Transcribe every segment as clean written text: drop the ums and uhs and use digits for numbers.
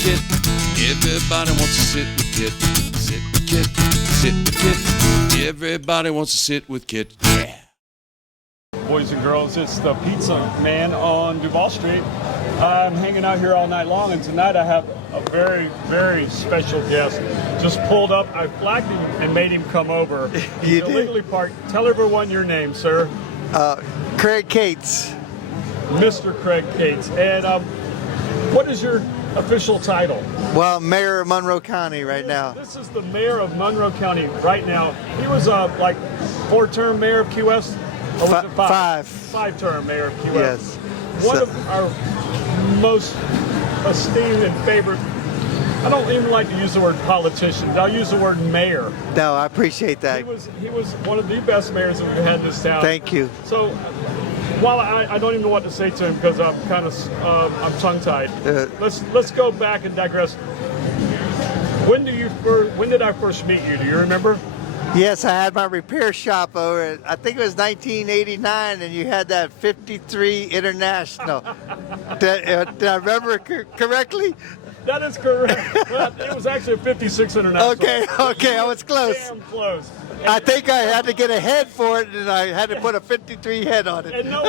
Kit. Everybody wants to sit with Kit. Sit with Kit. Sit with Kit. Everybody wants to sit with Kit. Yeah. Boys and girls, it's the Pizzaman on Duval Street. I'm hanging out here all night long, and tonight I have a very, very special guest. Just pulled up. I flagged him and made him come over. He's illegally parked. Tell everyone your name, sir. Craig Cates. Mr. Craig Cates. And what is your official title? Well, Mayor of Monroe County right now. This is the mayor of Monroe County right now. He was like 4-term mayor of Key West. Or was it 5? 5-term mayor of Key West. Yes. One of our most esteemed and favorite, I don't even like to use the word politician, I'll use the word mayor. No, I appreciate that. He was one of the best mayors that we've had in this town. Thank you. So, while I don't even know what to say to him because I'm kind of I'm tongue-tied. Let's go back and digress. When did I first meet you? Do you remember? Yes, I had my repair shop over, I think it was 1989, and you had that 53 International. Did I remember correctly? That is correct. Well, it was actually a 56 International. Okay, I was close. Damn close. I think I had to get a head for it, and I had to put a 53 head on it. And no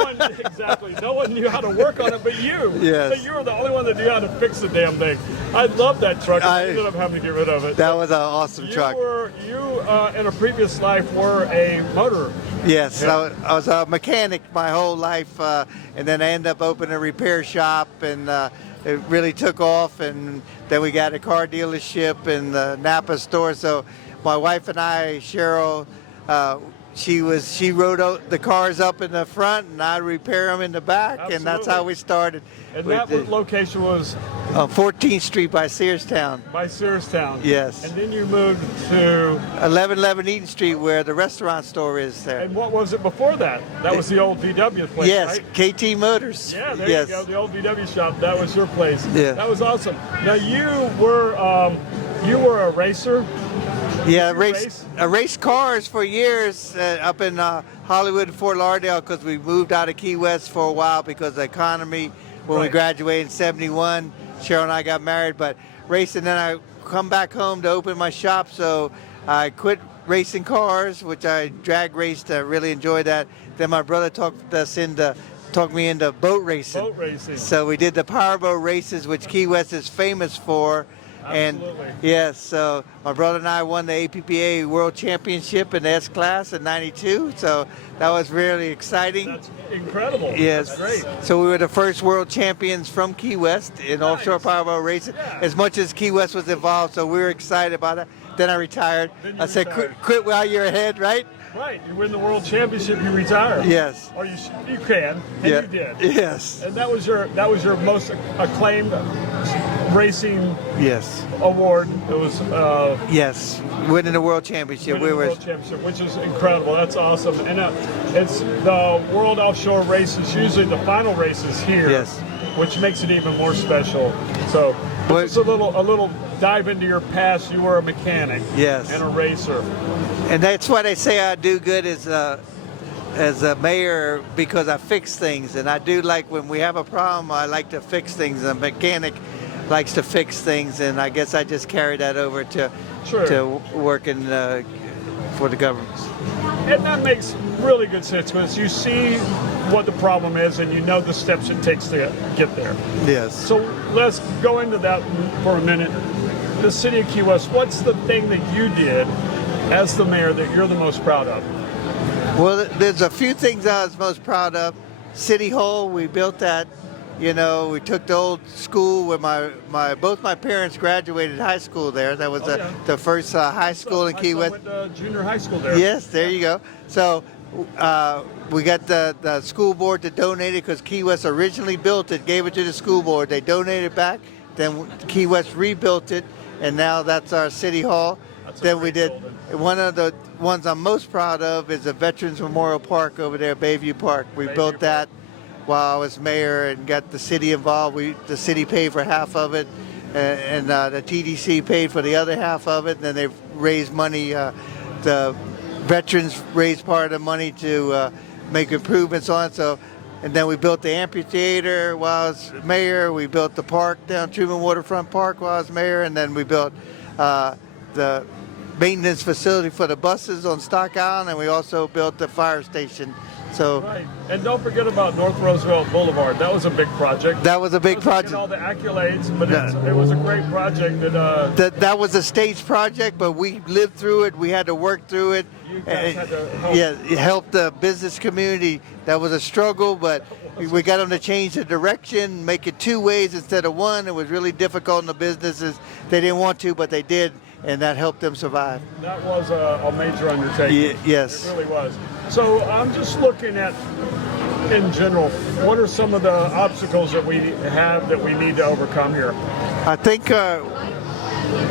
one knew how to work on it but you. Yes. So you were the only one that knew how to fix the damn thing. I love that truck. I ended up having to get rid of it. That was an awesome truck. You in a previous life were a motor. Yes, I was a mechanic my whole life, and then I ended up opening a repair shop, and it really took off, and then we got a car dealership in the Napa store. So my wife and I, Cheryl, she rode the cars up in the front, and I'd repair them in the back. Absolutely. And that's how we started. And that location was 14th Street by Searstown. By Searstown. Yes. And then you moved to 1111 Eaton Street, where the restaurant store is there. And what was it before that? That was the old VW place, yes, right? KT Motors. Yeah, there you go. The old VW shop. That was your place. Yeah. That was awesome. Now you were a racer. Yeah, I raced cars for years up in Hollywood and Fort Lauderdale, because we moved out of Key West for a while because of the economy. When we graduated in 71, Cheryl and I got married, but racing, then I come back home to open my shop, so I quit racing cars, which I drag raced. I really enjoyed that. Then my brother talked me into boat racing. Boat racing. So we did the powerboat races, which Key West is famous for. Absolutely. And yes, so my brother and I won the APPA World Championship in S class in '92. So that was really exciting. That's incredible. Yes. That's great. So we were the first world champions from Key West in offshore powerboat racing, as much as Key West was involved. So we were excited about it. Then I retired. I said, quit while you're ahead, right? Right. You win the world championship, you retire. Yes. Or you can, and you did. Yes. And that was your most acclaimed racing award. It was yes, winning the world championship. World championship, which is incredible. That's awesome. And it's the World Offshore Races, usually the final races here. Yes. Which makes it even more special. So just a little dive into your past. You were a mechanic. Yes. And a racer. And that's why they say I do good as a mayor, because I fix things. And I do like, when we have a problem, I like to fix things. A mechanic likes to fix things, and I guess I just carry that over to working for the government. And that makes really good sense, because you see what the problem is and you know the steps it takes to get there. Yes. So let's go into that for a minute. The city of Key West, what's the thing that you did as the mayor that you're the most proud of? Well, there's a few things I was most proud of. City Hall, we built that. You know, we took the old school where both my parents graduated high school there. That was the first high school in Key West. I went to junior high school there. Yes, there you go. So we got the school board to donate it, because Key West originally built it, gave it to the school board. They donated it back. Then Key West rebuilt it, and now that's our city hall. Then we did one of the ones I'm most proud of is the Veterans Memorial Park over there, Bayview Park. We built that while I was mayor and got the city involved. The city paid for half of it, and the TDC paid for the other half of it. And then they raised money. The veterans raised part of the money to make improvements on it. So and then we built the amphitheater while I was mayor. We built the park down Truman Waterfront Park while I was mayor, and then we built the maintenance facility for the buses on Stock Island, and we also built the fire station. So Right, and don't forget about North Roosevelt Boulevard. That was a big project. that was a big Doesn't get project. all the accolades, but Yeah. it was a great project that That was a staged project, but we lived through it. We had to work through it. You guys had to help. Yeah, it helped the business community. That was a struggle, but we got them to change the direction, make it 2 ways instead of one. It was really difficult in the businesses. They didn't want to, but they did, and that helped them survive. that was a major undertaking. Yes. It really was. So I'm just looking at, in general, what are some of the obstacles that we have that we need to overcome here? I think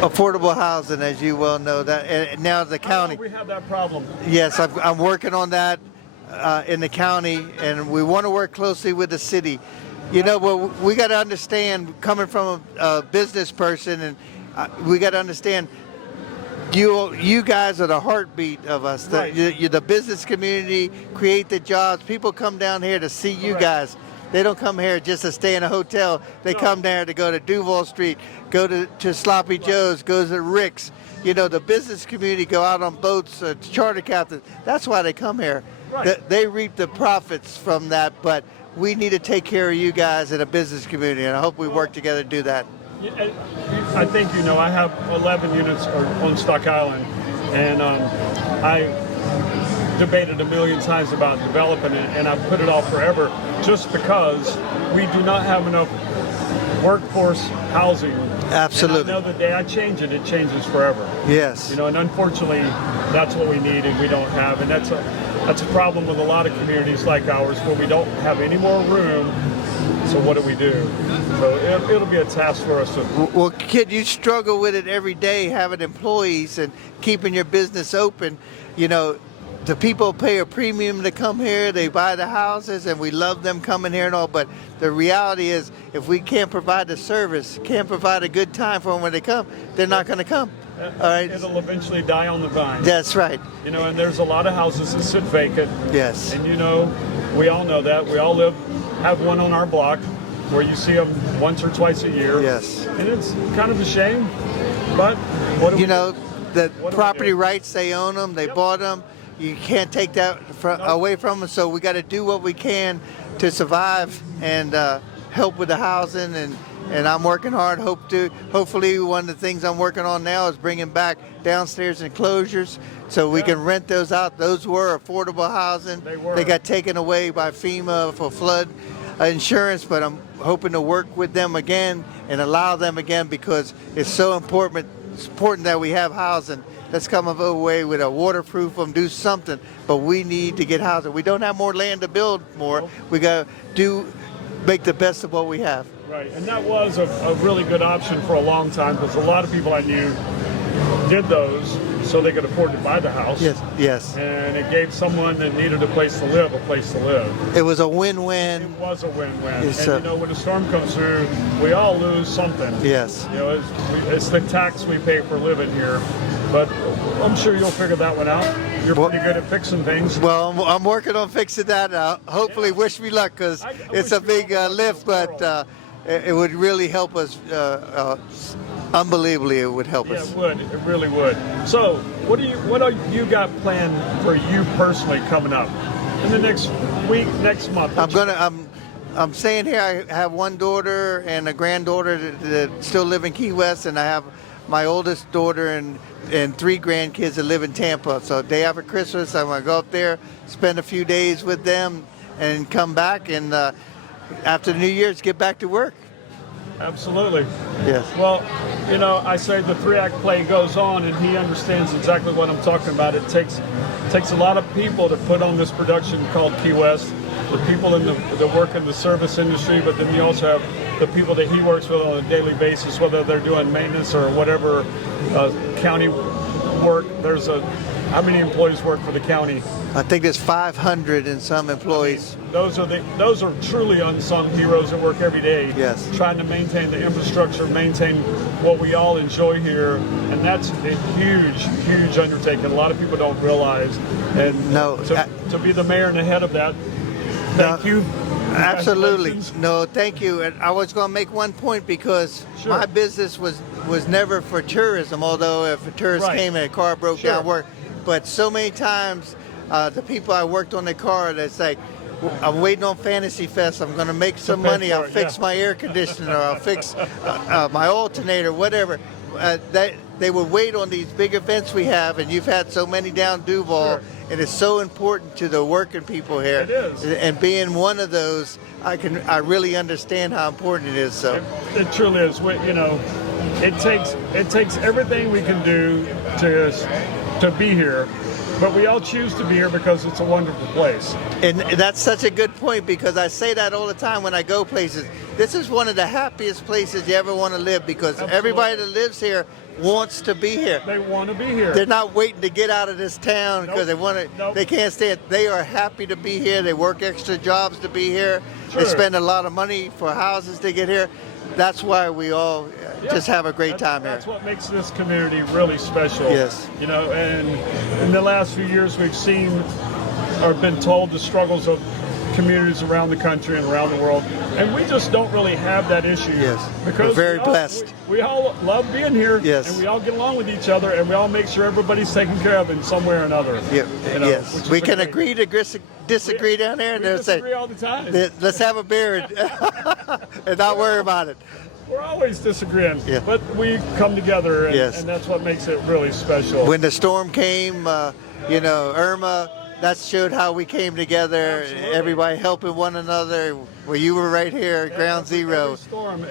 affordable housing, as you well know, that and now the I county. know we have that problem. Yes, I'm working on that in the county, and we want to work closely with the city. You know, but we got to understand, coming from a business person, and we got to understand, you guys are the heartbeat of us. Right. The business community, create the jobs. People come down here to see you Correct. guys. They don't come here just to stay in a hotel. They No. come there to go to Duval Street, go to Sloppy Joe's, go to Rick's. You know, the business community go out on boats, charter captains. That's why they come here. Right. They reap the profits from that, but we need to take care of you guys in the business community, and I hope we work together to do that. Yeah, I think you know I have 11 units on Stock Island, and I debated a million times about developing it, and I've put it off forever just because we do not have enough workforce housing. Absolutely. And I know the day I change it, it changes forever. Yes. You know, and unfortunately, that's what we need, and we don't have, and that's a problem with a lot of communities like ours, where we don't have any more room. So what do we do? So it'll be a task for us to. Well, kid, you struggle with it every day, having employees and keeping your business open. You know, the people pay a premium to come here. They buy the houses, and we love them coming here and all. But the reality is, if we can't provide the service, can't provide a good time for them when they come, they're not going to come. All right. It'll eventually die on the vine. That's right. You know, and there's a lot of houses that sit vacant. Yes. And you know, we all know that. We all have one on our block where you see them once or twice a year. Yes. And it's kind of a shame, but what do we You know, the What do we property do? rights, they own them, they Yep. bought them. You can't take that away from them. So we got to do what we can to survive and help with the housing. And I'm working hard. Hopefully, one of the things I'm working on now is bringing back downstairs enclosures so we Yeah. can rent those out. Those were affordable housing. They were. They got taken away by FEMA for flood insurance, but I'm hoping to work with them again and allow them again, because it's so important. It's important that we have housing. Let's come up away with a waterproof them, do something. But we need to get housing. We don't have more land to build more. We got to make the best of what we have. Right, and that was a really good option for a long time, because a lot of people I knew did those so they could afford to buy the house. Yes, yes. And it gave someone that needed a place to live a place to live. It was a It win-win. was a win-win. Yes, and sir. you know, when a storm comes through, we all lose something. Yes. You know, it's the tax we pay for living here. But I'm sure you'll figure that one out. You're Well- pretty good at fixing things. Well, I'm working on fixing that. Hopefully, wish me luck, because I it's wish a you big all the luck in lift, the but world. it would really help us. Unbelievably, it would help Yeah, us. it would. It really would. So, what do you got planned for you personally coming up in the next week, next month? I'm staying here. I have one daughter and a granddaughter that still live in Key West, and I have my oldest daughter and 3 grandkids that live in Tampa. So day after Christmas, I'm gonna go up there, spend a few days with them, and come back. And after the New Year's, get back to work. Absolutely. Yes. Well, you know, I say the 3-act play goes on, and he understands exactly what I'm talking about. It takes a lot of people to put on this production called Key West. The people that work in the service industry, but then you also have the people that he works with on a daily basis, whether they're doing maintenance or whatever county work. How many employees work for the county? I think there's 500 and some employees. Those are truly unsung heroes that work every day. Yes. Trying to maintain the infrastructure, maintain what we all enjoy here, and that's a huge, huge undertaking. A lot of people don't realize. And No, to be the mayor and the head of that, thank you. Absolutely. Congratulations. No, thank you. And I was going to make one point because Sure. my business was never for tourism, although if a tourist Right. came and a car broke Sure. down, work. But so many times, the people I worked on the car, that's like, I'm waiting on Fantasy Fest. I'm going to make some pay money. for I'll it, fix yeah. my air conditioner. I'll fix my alternator, whatever. They would wait on these big events we have, and you've had so many down Duval, Sure. and it's so important to the working people here. It is. And being one of those, I really understand how important it is. So It truly is. It takes everything we can do to be here, but we all choose to be here because it's a wonderful place. and that's such a good point, because I say that all the time when I go places. This is one of the happiest places you ever want to live, because Absolutely. everybody that lives here wants to be here. They want to be here. They're not waiting to get out of this town because they want to. Nope. They can't stand. They are happy to be here. They work extra jobs to be here. Sure. They spend a lot of money for houses to get here. That's why we all just have a great time here. That's what makes this community really special. Yes. And in the last few years, we've seen or been told the struggles of communities around the country and around the world, and we just don't really have that issue. Yes. Because We're very blessed. We all love being here. Yes. And we all get along with each other, and we all make sure everybody's taken care of in some way or another. Yeah, which yes. is We a can great- agree to disagree down there, and We they'll say, disagree all the time. let's have a beer and not worry about it. We're always disagreeing, Yeah. but we come together, and, Yes. and that's what makes it really special. When the storm came, Irma, that showed how we came together. Absolutely. Everybody helping one another. Well, you were right here at Ground Zero. Every storm,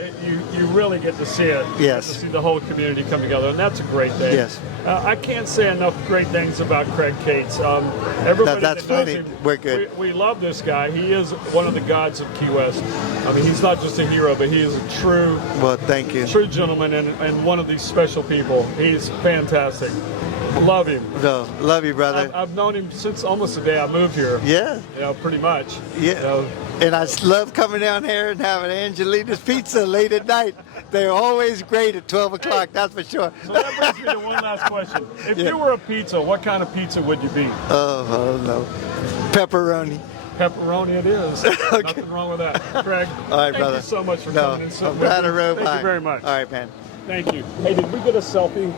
you really get to see it. Yes. You get to see the whole community come together, and that's a great thing. Yes. I can't say enough great things about Craig Cates. Everybody That's that knows funny. him, We're good. We love this guy. He is one of the gods of Key West. I mean, he's not just a hero, but he is a true Well, thank you. gentleman and one of these special people. He's fantastic. Love him. No, love you, brother. I've known him since almost the day I moved here. Yeah. Pretty much. Yeah. You know, And I love coming down here and having Angelina's pizza late at night. They're always great at 12 o'clock, that's for sure. So that brings me to one last question. If Yeah. you were a pizza, what kind of pizza would you be? Oh, no. Pepperoni. Pepperoni it is. Okay. Nothing wrong with that. Craig, All right, thank brother. you so much for No, coming and sitting I'm with glad me. I rode Thank by. you very much. All right, man. Thank you. Hey, did we get a selfie?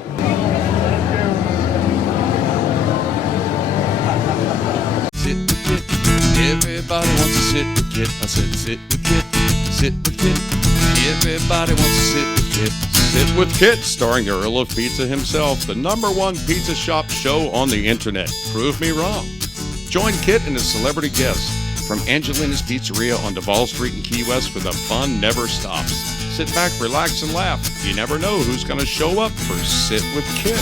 Sit with Kit. Everybody wants to sit with Kit. I said sit with Kit. Sit with Kit. Everybody wants to sit with Kit. Sit with Kit, starring the Earl of Pizza himself, the #1 pizza shop show on the internet. Prove me wrong. Join Kit and his celebrity guests from Angelina's Pizzeria on Duval Street in Key West, where the fun never stops. Sit back, relax, and laugh. You never know who's going to show up for Sit with Kit.